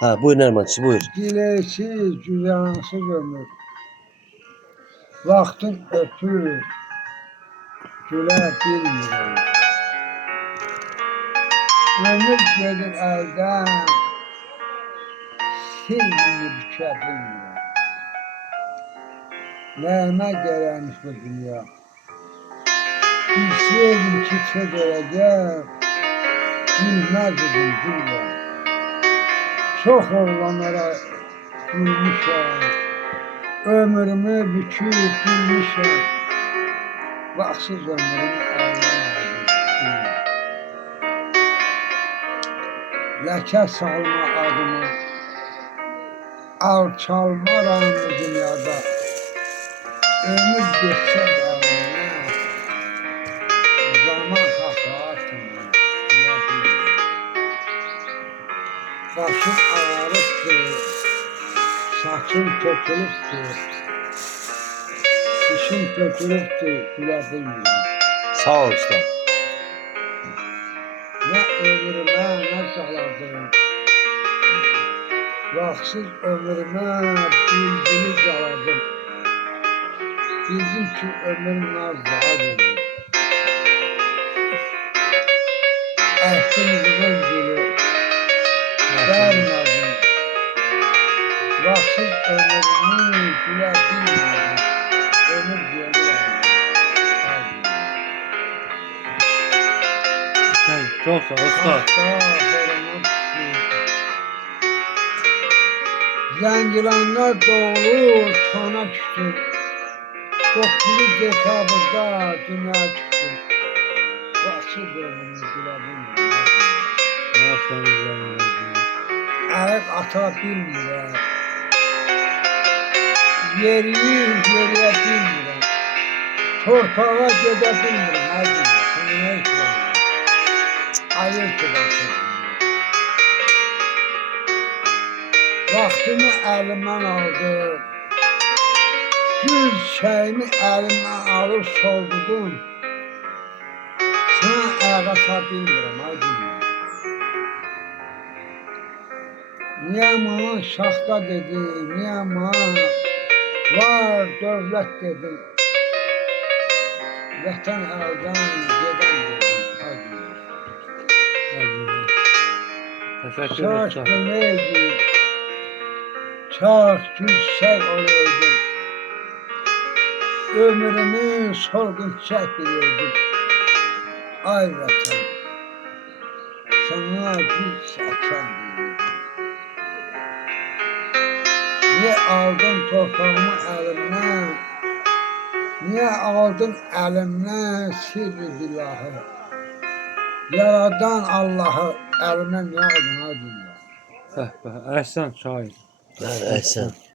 Ha buyur Nərmançı buyur. Dileksiz, güzansız ömür. Vaxtın ötür, gülə bilmirəm. Ömür gedir əldən, sirrini bükę bilmirəm. Nəyimə gələnmiş bu dünya? Bilseydim ki, tez olacaq, bilməzdim dünya. Çox oğlanlara gülmüşəm, ömrümü büküb bilmişəm. Vaxtsız ömrümü əlimdən aldım. Ləkə salma adımı, alçalmaram bu dünyada. Ömür geçsə əlimdən, zaman haxatımı. Başım ağrıbdır, saçım tökülübdür, dişim tökülübdür, gülə bilmirəm. Sağ ol usta. Nə ömrümə, nə caladım, vaxtsız ömrümə bülbülü caladım. Bildim ki, ömür nazlıdır. Əhtimizin gülü, vermədim. Vaxtsız ömrümü gülə bilmədim. Ömür gəlirəm. Çok sağ ol usta. Zəngilanlar doğulur, tona düşdür. 9 dekabrda dünya düşdür. Vaxtsız ömrümü gülə bilmirəm. Ayaq ata bilmirəm. Yeriyim, yeriyə bilmirəm. Torpağa gedə bilmirəm. Aydın, sənə nə etməliyim? Ayır ki, baxır. Vaxtımı əlimdən aldı. Gül çiçəyimi əlimdən alıb soldudum. Sənə ayağa ata bilmirəm. Aydın. Niyə mənə şaxta dedi, niyə mənə var dövlət dedim. Vətən əldən gedən dedim. Teşekkür Kaş ederim. deməydim, kaş gülçək olaydım. Ömrümü solğun çəkdirdim. Ay vətən, sənə gül çəkən deyirdim. Niyə aldın torpağımı əlimdən? Niyə aldın əlimdən sirri bilahı? Yaradan Allahı əlimdən niyə aldın ay dünya? Ehsan şahit. Yani Əhsən.